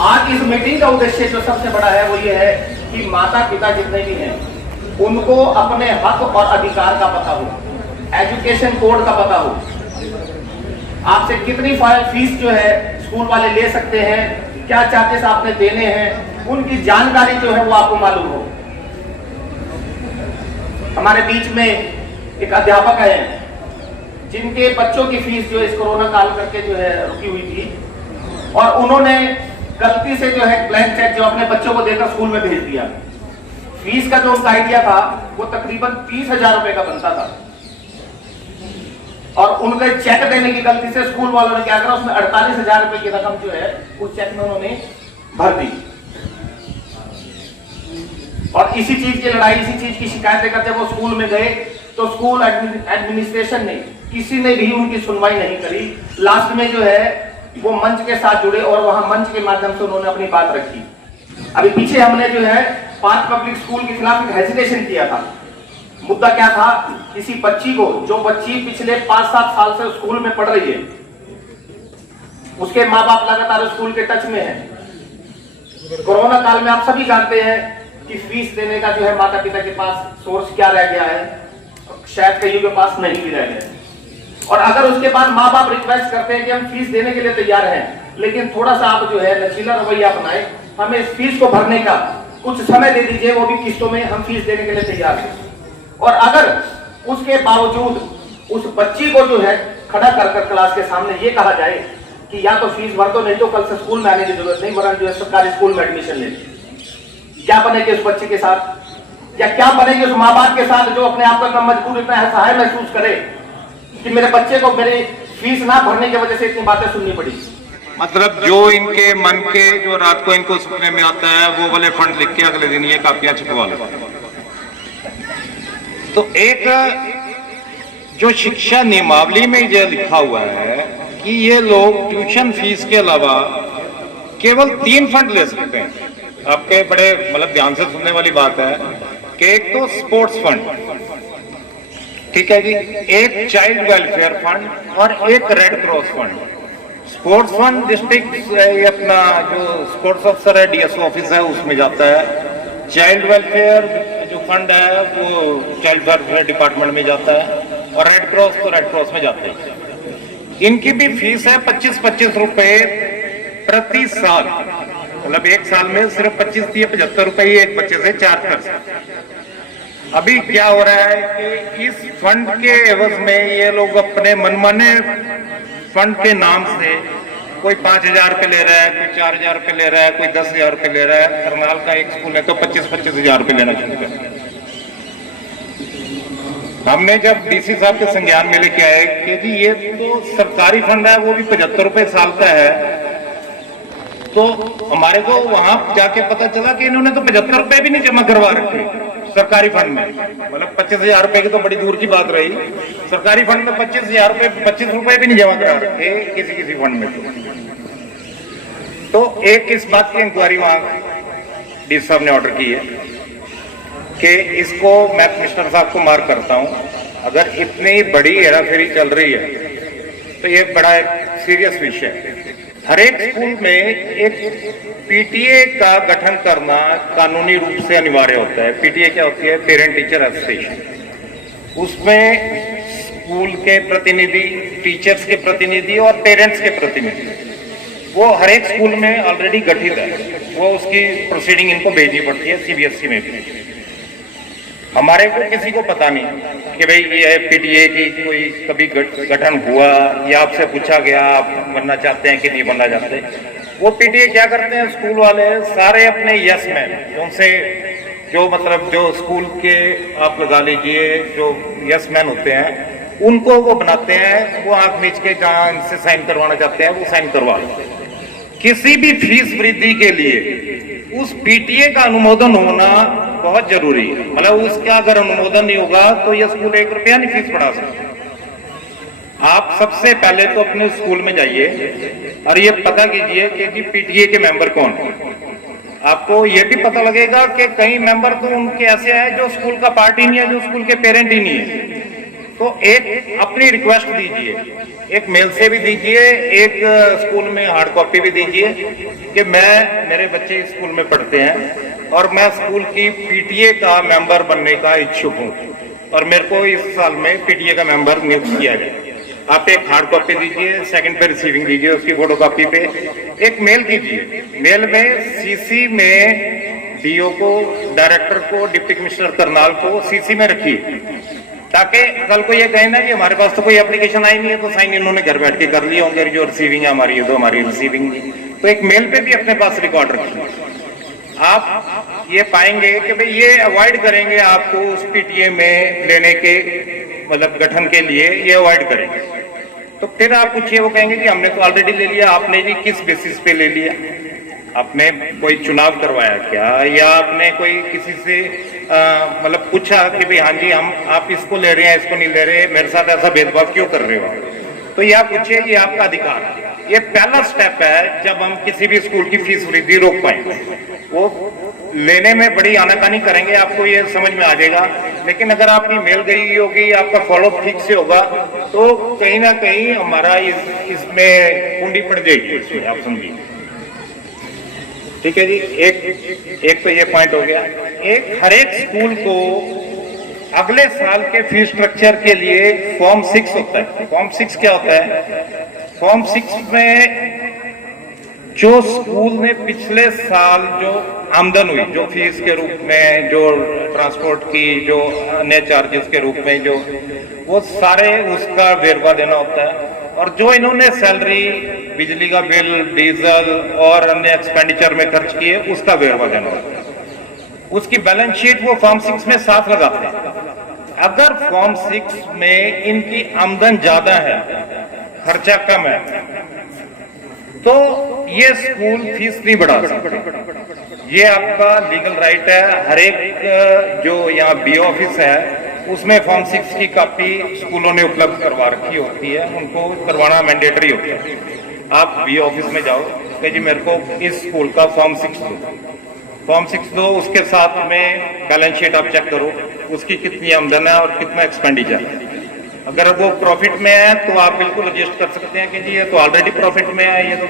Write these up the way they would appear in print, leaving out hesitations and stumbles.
आज इस मीटिंग का उद्देश्य जो सबसे बड़ा है वो ये है कि माता पिता जितने भी हैं उनको अपने हक और अधिकार का पता हो, एजुकेशन कोड का पता हो, आपसे कितनी फीस जो है स्कूल वाले ले सकते हैं, क्या चार्जेस आपने देने हैं, उनकी जानकारी जो है वो आपको मालूम हो। हमारे बीच में एक अध्यापक है जिनके बच्चों की फीस जो इस कोरोना काल करके जो है रुकी हुई थी और उन्होंने गलती से जो है ब्लैंक चेक जो अपने बच्चों को देकर स्कूल में भेज दिया। फीस का जो उनका आइडिया था वो तकरीबन 30,000 रुपए का बनता था और उनके चेक देने की गलती से स्कूल वालों ने क्या करा, उसमें 48,000 रुपए की रकम जो है उस चेक में उन्होंने भर दी। और इसी चीज की लड़ाई, इसी चीज की शिकायतें करते वो स्कूल में गए तो स्कूल एडमिनिस्ट्रेशन ने किसी ने भी उनकी सुनवाई नहीं करी। लास्ट में जो है वो मंच के साथ जुड़े और वहां मंच के माध्यम से उन्होंने अपनी बात रखी। अभी पीछे हमने जो है पार्क पब्लिक स्कूल के खिलाफ एक हेजिटेशन किया था। मुद्दा क्या था, किसी बच्ची को, जो बच्ची पिछले 5-7 साल से स्कूल में पढ़ रही है, उसके माँ बाप लगातार स्कूल के टच में है। कोरोना काल में आप सभी जानते हैं कि फीस देने का जो है माता पिता के पास सोर्स क्या रह गया है, शायद कईयों के पास नहीं भी रह गया। और अगर उसके बाद माँ बाप रिक्वेस्ट करते हैं कि हम फीस देने के लिए तैयार हैं, लेकिन थोड़ा सा आप जो है लचीला रवैया अपनाएं, हमें इस फीस को भरने का कुछ समय दे दीजिए, वो भी किस्तों में, हम फीस देने के लिए तैयार हैं। और अगर उसके बावजूद उस बच्ची को जो है खड़ा कर क्लास के सामने ये कहा जाए कि या तो फीस भर दो, नहीं तो कल से स्कूल में आने की जरूरत नहीं, वरना जो है सरकारी स्कूल में एडमिशन ले, क्या बनेगी उस बच्चे के साथ, या क्या बनेगी उस माँ बाप के साथ जो अपने आप को इतना मजबूर, इतना असहाय महसूस करे कि मेरे बच्चे को मेरी फीस ना भरने की वजह से इतनी बातें सुननी पड़ी। मतलब जो इनके मन के, जो रात को इनको सपने में आता है वो वाले फंड लिख के अगले दिन ये कापियां छपवा लो। तो एक जो शिक्षा नियमावली में ये लिखा हुआ है कि ये लोग ट्यूशन फीस के अलावा केवल 3 फंड ले सकते हैं। आपके बड़े मतलब ध्यान से सुनने वाली बात है कि एक तो स्पोर्ट्स फंड, ठीक है जी, एक चाइल्ड वेलफेयर फंड और एक red cross fund. Sports fund district अपना जो स्पोर्ट्स अफसर है, डीएसओ ऑफिस है, उसमें जाता है। चाइल्ड वेलफेयर जो फंड है वो चाइल्ड वेलफेयर डिपार्टमेंट में जाता है और रेड क्रॉस तो रेड क्रॉस में जाता है। इनकी भी फीस है 25-25 रुपए प्रति साल, मतलब एक साल में सिर्फ 25-75 रुपए ही एक बच्चे से चार्ज कर सकते। अभी क्या हो रहा है कि इस फंड के एवज में ये लोग अपने मनमाने फंड के नाम से कोई 5,000 रुपए ले रहा है, कोई 4,000 रुपए ले रहा है, कोई 10,000 रुपए ले रहा है। करनाल का एक स्कूल है तो 25-25,000 रुपए लेना शुरू कर। हमने जब डीसी साहब के संज्ञान में लेके आए कि जी ये तो सरकारी फंड है, वो भी 75 रुपए साल का है, तो हमारे को वहां जाके पता चला कि इन्होंने तो 75 रुपए भी नहीं जमा करवा रखे सरकारी फंड में। मतलब 25,000 रुपए की तो बड़ी दूर की बात रही, सरकारी फंड में 25,000 रुपए, 25 रुपए भी नहीं जमा करा रखे किसी फंड में। तो एक इस बात की इंक्वायरी वहां डीसी साहब ने ऑर्डर की है कि इसको मैं कमिश्नर साहब को मार्क करता हूं, अगर इतनी बड़ी हेराफेरी चल रही है तो ये बड़ा सीरियस विषय है। हर एक स्कूल में एक पीटीए का गठन करना कानूनी रूप से अनिवार्य होता है। पीटीए क्या होती है? Parent teacher association. उसमें स्कूल के प्रतिनिधि, टीचर्स के प्रतिनिधि और पेरेंट्स के प्रतिनिधि, वो हर एक स्कूल में ऑलरेडी गठित है। वो उसकी प्रोसीडिंग इनको भेजनी पड़ती है, सीबीएसई में भी। हमारे को किसी को पता नहीं कि भाई ये पीटीए की कोई कभी गठन हुआ या आपसे पूछा गया आप बनना चाहते हैं कि नहीं बनना चाहते। वो पीटीए क्या करते हैं, स्कूल वाले सारे अपने यस मैन, उनसे जो मतलब जो स्कूल के आप लगा लीजिए जो यस मैन होते हैं, उनको वो बनाते हैं। वो आंख नीच के जहां इनसे साइन करवाना चाहते हैं वो साइन करवा लेते हैं। किसी भी फीस वृद्धि के लिए उस पीटीए का अनुमोदन होना बहुत जरूरी है। मतलब उसका अगर अनुमोदन नहीं होगा तो यह स्कूल 1 रुपया नहीं फीस बढ़ा सकता। आप सबसे पहले तो अपने स्कूल में जाइए और ये पता कीजिए कि जी पीटीए के मेंबर कौन है। आपको ये भी पता लगेगा कि कई मेंबर तो उनके ऐसे हैं जो स्कूल का पार्ट ही नहीं है, जो स्कूल के पेरेंट ही नहीं है। तो एक अपनी रिक्वेस्ट दीजिए, एक मेल से भी दीजिए, एक स्कूल में हार्ड कॉपी भी दीजिए कि मेरे बच्चे स्कूल में पढ़ते हैं और मैं स्कूल की पीटीए का मेंबर बनने का इच्छुक हूं और मेरे को इस साल में पीटीए का मेंबर नियुक्त किया गया। आप एक हार्ड कॉपी दीजिए, सेकंड पे रिसीविंग दीजिए, उसकी फोटो कॉपी पे एक मेल कीजिए। मेल में सीसी में डीओ को, डायरेक्टर को, डिप्टी कमिश्नर करनाल को सीसी में रखिए, ताकि कल को ये कहे ना कि हमारे पास तो कोई एप्लीकेशन आई नहीं है, तो साइन इन्होंने घर बैठ के कर लिया होंगे, जो रिसीविंग है हमारी, तो हमारी रिसीविंग। तो एक मेल पे भी अपने पास रिकॉर्ड रखिए। आप ये पाएंगे कि भाई ये अवॉइड करेंगे आपको उस पीटीए में लेने के, मतलब गठन के लिए ये अवॉइड करेंगे। तो फिर आप पूछिए, वो कहेंगे कि हमने तो ऑलरेडी ले लिया। आपने जी किस बेसिस पे ले लिया? आपने कोई चुनाव करवाया क्या, या आपने कोई किसी से मतलब पूछा कि भाई हाँ जी आप इसको ले रहे हैं, इसको नहीं ले रहे, मेरे साथ ऐसा भेदभाव क्यों कर रहे हो? तो ये आप पूछिए, ये आपका अधिकार है। ये पहला स्टेप है जब हम किसी भी स्कूल की फीस वृद्धि रोक पाएंगे। वो लेने में बड़ी आनाकानी करेंगे, आपको ये समझ में आ जाएगा। लेकिन अगर आपकी मेल गई होगी, आपका फॉलोअप ठीक से होगा, तो कहीं ना कहीं हमारा इसमें कुंडी पड़ जाएगी, इसमें आप समझिए। ठीक है जी, एक तो ये पॉइंट हो गया। हर एक स्कूल को अगले साल के फीस स्ट्रक्चर के लिए फॉर्म 6 होता है। फॉर्म 6 क्या होता है? फॉर्म 6 में जो स्कूल ने पिछले साल जो आमदन हुई, जो फीस के रूप में, जो ट्रांसपोर्ट की, जो अन्य चार्जेस के रूप में, जो वो सारे उसका वेरवा देना होता है। और जो इन्होंने सैलरी, बिजली का बिल, डीजल और अन्य एक्सपेंडिचर में खर्च किए, उसका वेरवा देना होता है। उसकी बैलेंस शीट वो फॉर्म 6 में साथ लगाते हैं। अगर फॉर्म 6 में इनकी आमदन ज्यादा है, खर्चा कम है, तो ये स्कूल फीस नहीं बढ़ा सकते। ये आपका लीगल राइट है। हर एक जो यहाँ बीओ ऑफिस है उसमें फॉर्म 6 की कॉपी स्कूलों ने उपलब्ध करवा रखी होती है, उनको करवाना मैंडेटरी होता है। आप बीओ ऑफिस में जाओ कि जी मेरे को इस स्कूल का फॉर्म 6 दो, फॉर्म 6 दो, उसके साथ में बैलेंस शीट आप चेक करो, उसकी कितनी आमदन है और कितना एक्सपेंडिचर है। अगर वो प्रॉफिट में है तो आप बिल्कुल एडजस्ट कर सकते हैं कि जी ये तो ऑलरेडी प्रॉफिट में है, ये तो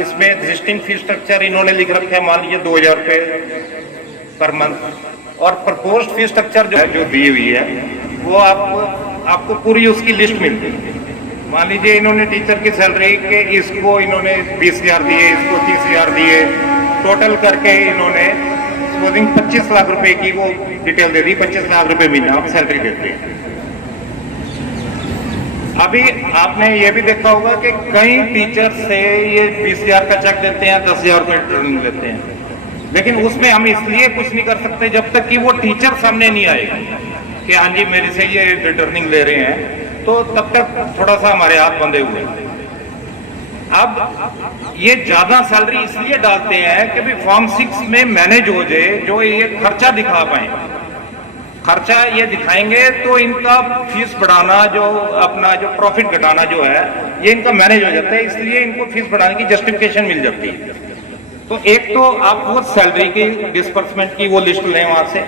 इसमें एग्जिस्टिंग फीस स्ट्रक्चर इन्होंने लिख रखा है, मान लीजिए 2000 रुपये पर मंथ, और प्रपोज्ड फीस स्ट्रक्चर जो दी हुई है वो आपको पूरी उसकी लिस्ट मिलती है। मान लीजिए इन्होंने टीचर की सैलरी के इसको इन्होंने 20,000 दिए, इसको 30,000 दिए, टोटल करके इन्होंने 25 लाख रुपए की वो डिटेल दे दी। 25 लाख रुपए महीना आप सैलरी देते हैं। अभी आपने ये भी देखा होगा कि कई टीचर से ये 20,000 का चेक देते हैं, 10,000 रुपए ट्रेनिंग लेते हैं, लेकिन उसमें हम इसलिए कुछ नहीं कर सकते जब तक कि वो टीचर सामने नहीं आएगा कि हाँ जी मेरे से ये रिटर्निंग ले रहे हैं, तो तब तक थोड़ा सा हमारे हाथ बंधे हुए हैं। अब ये ज्यादा सैलरी इसलिए डालते हैं कि भी फॉर्म 6 में मैनेज हो जाए, जो ये खर्चा दिखा पाए। खर्चा ये दिखाएंगे तो इनका फीस बढ़ाना, जो अपना जो प्रॉफिट घटाना जो है, ये इनका मैनेज हो जाता है, इसलिए इनको फीस बढ़ाने की जस्टिफिकेशन मिल जाती है। तो एक तो आप वो सैलरी की डिस्बर्समेंट की वो लिस्ट लें वहां से,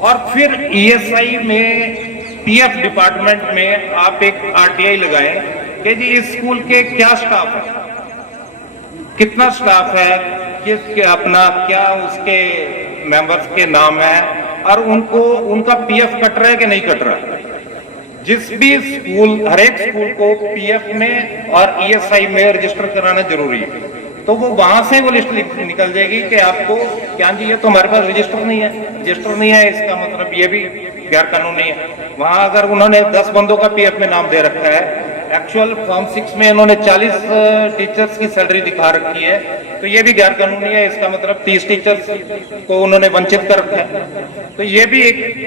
और फिर ईएसआई में, पीएफ डिपार्टमेंट में आप एक आरटीआई लगाएं कि जी इस स्कूल के क्या स्टाफ है, कितना स्टाफ है, अपना क्या उसके मेंबर्स के नाम है, और उनको उनका पीएफ कट रहा है कि नहीं कट रहा। जिस भी स्कूल, हर एक स्कूल को पीएफ में और ईएसआई में रजिस्टर कराना जरूरी है। तो वो वहां से वो लिस्ट निकल जाएगी कि आपको क्या जी ये तो हमारे पास रजिस्टर नहीं है, इसका मतलब ये भी गैर कानूनी है। वहां अगर उन्होंने 10 बंदों का पीएफ में नाम दे रखा है, एक्चुअल फॉर्म 6 में उन्होंने 40 टीचर्स की सैलरी दिखा रखी है, तो ये भी गैर कानूनी है। इसका मतलब 30 टीचर्स को उन्होंने वंचित कर रखा है। तो ये भी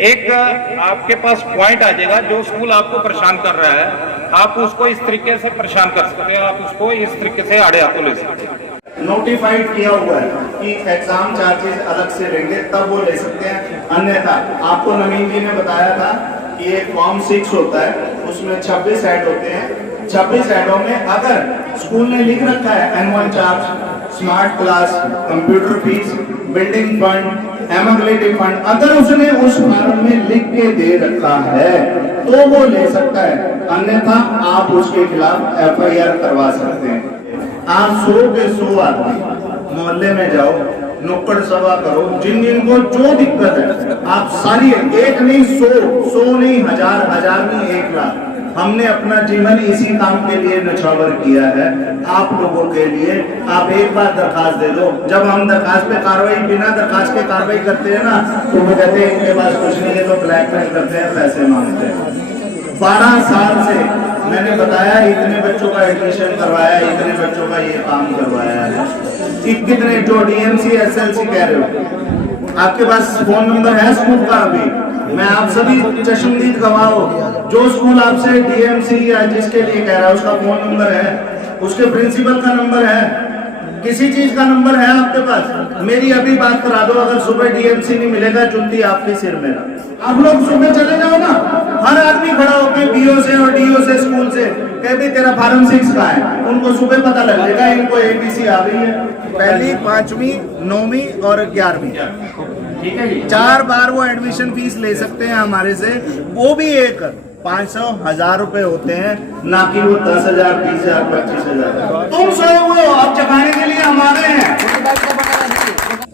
एक आपके पास पॉइंट आ जाएगा, जो स्कूल आपको परेशान कर रहा है, आप उसको इस तरीके से परेशान कर सकते हैं, आप उसको इस तरीके से आड़े हाथों ले सकते हैं। नोटिफाइड किया हुआ है कि एग्जाम चार्जेस अलग से लेंगे, तब वो ले सकते हैं। अन्यथा आपको नवीन जी ने बताया था कि एक फॉर्म 6 होता है, उसमें 26 ऐड होते हैं। 26 ऐडों में अगर स्कूल ने लिख रखा है annual charge, smart class, computer fees, building fund, एमग्रेटिव फंड, अगर उसने उस फार्म में लिख के दे रखा है तो वो ले सकता है, अन्यथा आप उसके खिलाफ FIR करवा सकते हैं। आप 100 के 100 आदमी मोहल्ले में जाओ, नुक्कड़ सभा करो, जिन जिनको जो दिक्कत है आप सारी, एक नहीं 100 नहीं, हजार नहीं 1 लाख, हमने अपना जीवन इसी काम के लिए निछावर किया है आप लोगों के लिए। आप एक बार दरखास्त दे दो, जब हम दरखास्त पे कार्रवाई, बिना दरखास्त के कार्रवाई करते हैं ना तो वो कहते हैं इनके पास कुछ नहीं है, तो ब्लैकमेल करते हैं, पैसे मांगते हैं। 12 साल से मैंने बताया इतने बच्चों का एडमिशन करवाया, इतने बच्चों का ये काम करवाया है, कितने जो DMC SLC कह रहे हो, आपके पास फोन नंबर है स्कूल का? अभी मैं आप सभी चश्मदीद गवाह हो, जो स्कूल आपसे DMC या जिसके लिए कह रहा है उसका फोन नंबर है, उसके प्रिंसिपल का नंबर है, किसी चीज का नंबर है आपके पास? मेरी अभी बात करा दो, अगर सुबह DMC नहीं मिलेगा चुनती आपके सिर मेरा। आप लोग सुबह चले जाओ ना, हर आदमी खड़ा होके BO से और DO से स्कूल से कह भी तेरा फार्म 6 का है, उनको सुबह पता लग जाएगा इनको ABC आ गई है, पहली 5वीं 9वीं और 11वीं, ठीक है जी। 4 बार वो एडमिशन फीस ले सकते हैं हमारे से, वो भी एक 500-1000 रुपए होते हैं, ना कि वो 10,000 20,000 25,000। तुम सोए हुए हो, आप चकाने के लिए हम आ गए हैं।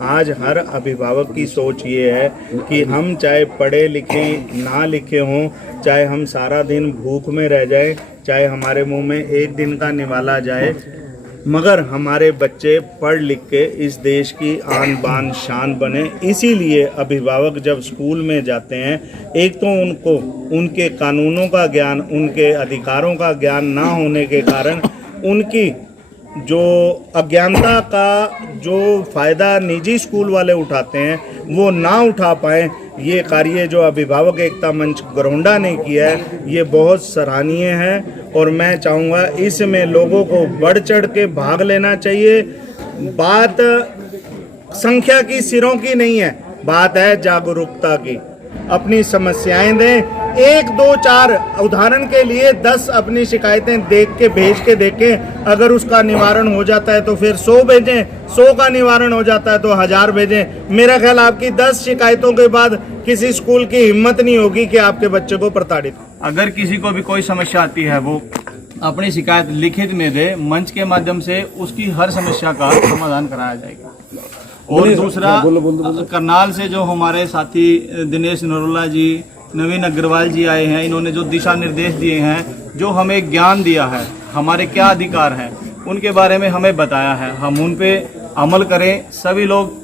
आज हर अभिभावक की सोच ये है कि हम चाहे पढ़े लिखे ना लिखे हों, चाहे हम सारा दिन भूख में रह जाए, चाहे हमारे मुंह में एक दिन का निवाला जाए, मगर हमारे बच्चे पढ़ लिख के इस देश की आन बान शान बने। इसीलिए अभिभावक जब स्कूल में जाते हैं, एक तो उनको उनके कानूनों का ज्ञान, उनके अधिकारों का ज्ञान ना होने के कारण उनकी जो अज्ञानता का जो फ़ायदा निजी स्कूल वाले उठाते हैं वो ना उठा पाएँ। ये कार्य जो अभिभावक एकता मंच गरोंडा ने किया है ये बहुत सराहनीय है और मैं चाहूँगा इसमें लोगों को बढ़ चढ़ के भाग लेना चाहिए। बात संख्या की, सिरों की नहीं है, बात है जागरूकता की। अपनी समस्याएं दें, 1 2 4 उदाहरण के लिए 10 अपनी शिकायतें देख के भेज के देखें, अगर उसका निवारण हो जाता है तो फिर 100 भेजें, 100 का निवारण हो जाता है तो 1000 भेजें। मेरा ख्याल आपकी 10 शिकायतों के बाद किसी स्कूल की हिम्मत नहीं होगी कि आपके बच्चे को प्रताड़ित। अगर किसी को भी कोई समस्या आती है वो अपनी शिकायत लिखित में दे, मंच के माध्यम से उसकी हर समस्या का समाधान कराया जाएगा। और दूसरा, करनाल से जो हमारे साथी दिनेश नरोला जी, नवीन अग्रवाल जी आए हैं, इन्होंने जो दिशा निर्देश दिए हैं, जो हमें ज्ञान दिया है, हमारे क्या अधिकार हैं उनके बारे में हमें बताया है, हम उन पे अमल करें सभी लोग।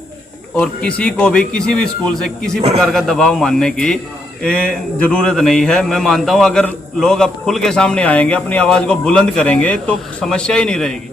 और किसी को भी किसी भी स्कूल से किसी प्रकार का दबाव मानने की ज़रूरत नहीं है। मैं मानता हूँ अगर लोग अब खुल के सामने आएंगे, अपनी आवाज़ को बुलंद करेंगे तो समस्या ही नहीं रहेगी।